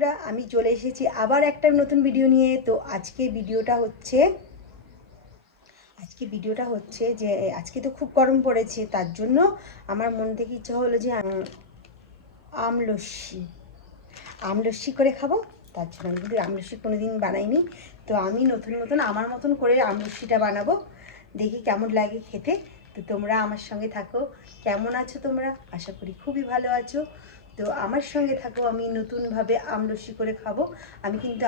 বন্ধুরা, আমি চলে এসেছি আবার একটা নতুন ভিডিও নিয়ে। তো আজকে ভিডিওটা হচ্ছে যে আজকে তো খুব গরম পড়েছে, তার জন্য আমার মন থেকে ইচ্ছা হলো যে আমলস্যি করে খাবো। তার জন্য আমি কিন্তু আমলস্যি কোনোদিন বানাইনি, তো আমি নতুন আমার মতন করে আমলস্যিটা বানাবো। দেখি কেমন লাগে খেতে। তো তোমরা আমার সঙ্গে থাকো। কেমন আছো তোমরা? আশা করি খুবই ভালো আছো। তো আমার সঙ্গে থাকো, আমি নতুনভাবে আমলস্যি করে খাবো। আমি কিন্তু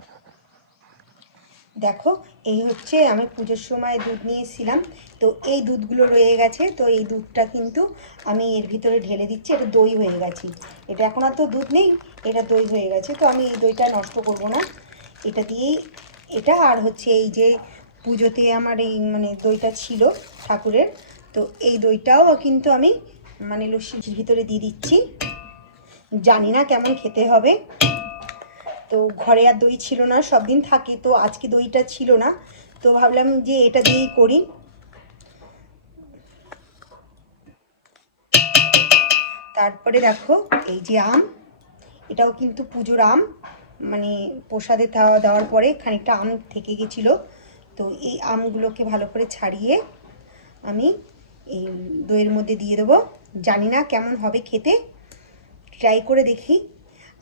দেখো, এই হচ্ছে আমি পুজোর সময় দুধ নিয়েছিলাম, তো এই দুধগুলো রয়ে গেছে। তো এই দুধটা কিন্তু আমি এর ভিতরে ঢেলে দিচ্ছি। এটা দই হয়ে গেছে, এটা এখন আর তো দুধ নেই, এটা দই হয়ে গেছে। তো আমি এই দইটা নষ্ট করব না, এটা দিয়েই এটা আর হচ্ছে এই যে পুজোতে আমার এই মানে দইটা ছিল ঠাকুরের, তো এই দইটাও কিন্তু আমি মানে লস্যির ভিতরে দিয়ে দিচ্ছি। জানি না কেমন খেতে হবে। তো ঘরে আর দই ছিল না, সব দিন থাকে, তো আজকে দইটা ছিল না, তো ভাবলাম যে এটা দিয়েই করি। তারপরে দেখো, এই যে আম, এটাও কিন্তু পুজোর আম, মানে প্রসাদে দেওয়ার পরে খানিকটা আম থেকে গেছিলো। তো এই আমগুলোকে ভালো করে ছাড়িয়ে আমি এই দইয়ের মধ্যে দিয়ে দেবো। জানি না কেমন হবে খেতে, ট্রাই করে দেখি।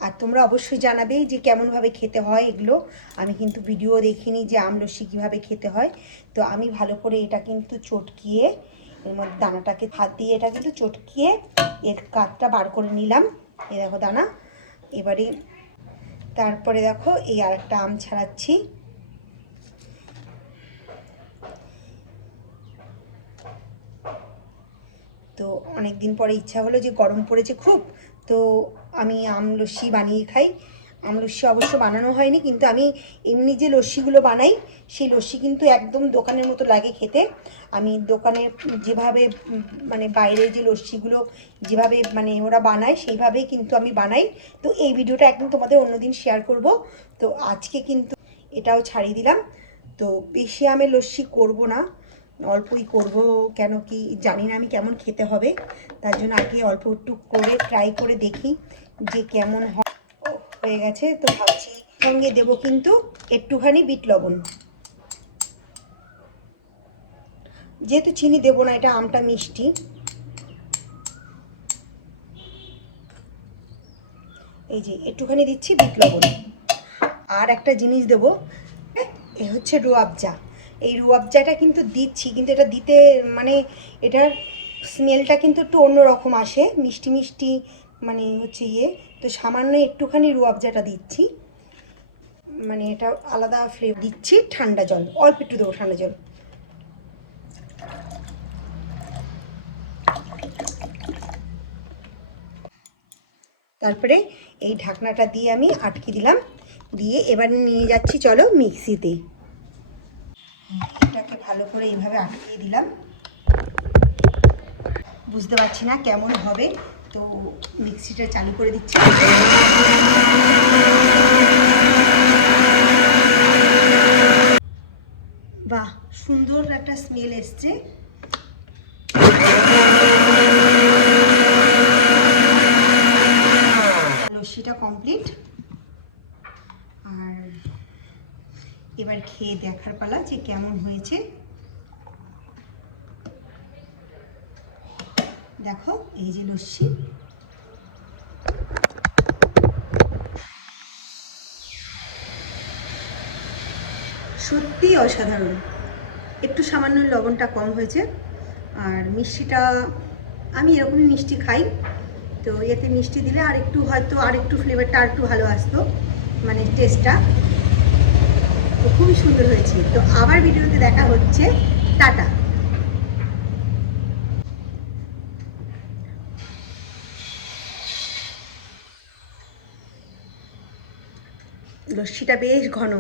আর তোমরা অবশ্যই জানাবে যে কেমনভাবে খেতে হয় এগুলো। আমি কিন্তু ভিডিও দেখিনি যে আমলস্যি কীভাবে খেতে হয়। তো আমি ভালো করে এটা কিন্তু চটকিয়ে, এর মধ্যে দানাটাকে হাত দিয়ে এটা কিন্তু চটকিয়ে এর কাঠটা বার করে নিলাম। এ দেখো দানা। এবারে তারপরে দেখো এই আরেকটা আম ছাড়াচ্ছি। তো অনেক দিন পরে ইচ্ছা হলো, যে গরম পড়েছে খুব, তো আমি আমলস্যি বানিয়ে খাই। আমলস্যি অবশ্য বানানো হয়নি, কিন্তু আমি এমনি যে লস্যিগুলো বানাই সেই লস্যি কিন্তু একদম দোকানের মতো লাগে খেতে। আমি দোকানে যেভাবে মানে বাইরে যে লস্যিগুলো যেভাবে মানে ওরা বানায় সেইভাবেই কিন্তু আমি বানাই। তো এই ভিডিওটা একদম তোমাদের অন্যদিন শেয়ার করব। তো আজকে কিন্তু এটাও ছাড়িয়ে দিলাম। তো বেশি আমের লস্যি করব না, অল্পই করব। কেন কি জানি না আমি কেমন খেতে হবে, তার জন্য আগে অল্প একটু করে ট্রাই করে দেখি যে কেমন হয়ে গেছে। তো ভাবছি সঙ্গে দেবো কিন্তু একটুখানি বিট লবণ, যেহেতু চিনি দেবো না, এটা আমটা মিষ্টি। এই যে একটুখানি দিচ্ছি বিট লবণ। আর একটা জিনিস দেবো, এ হচ্ছে রুয়াবজা। এই রুয়াবজাটা কিন্তু দিচ্ছি, কিন্তু এটা দিতে মানে এটার স্মেলটা কিন্তু একটু অন্যরকম আসে, মিষ্টি মিষ্টি মানে হচ্ছে ইয়ে। তো সামান্য একটুখানি রুয়াবজাটা দিচ্ছি, মানে এটা আলাদা ফ্লেভার দিচ্ছি। ঠান্ডা জল অল্প একটু দেবো, ঠান্ডা জল। তারপরে এই ঢাকনাটা দিয়ে আমি আটকে দিলাম, দিয়ে এবার নিয়ে যাচ্ছি চলো মিক্সিতে। এটাকে ভালো করে এইভাবে আটকিয়ে দিলাম। বুঝতে পারছি না কেমন হবে, তো মিক্সিটা চালু করে দিচ্ছি। বাহ, সুন্দর একটা স্মেল এসছে। লস্যিটা কমপ্লিট, আর এবার খেয়ে দেখার পালা যে কেমন হয়েছে। দেখো এই যে লস্যি, সত্যি অসাধারণ। একটু সামান্য লবণটা কম হয়েছে, আর মিষ্টিটা আমি এরকমই মিষ্টি খাই, তো এতে মিষ্টি দিলে আর একটু হয়তো আর একটু ফ্লেভারটা আর একটু ভালো আসতো, মানে টেস্টটা। তো খুবই সুন্দর হয়েছে। তো আবার ভিডিওতে দেখা হচ্ছে, টাটা। লস্যিটা বেশ ঘন।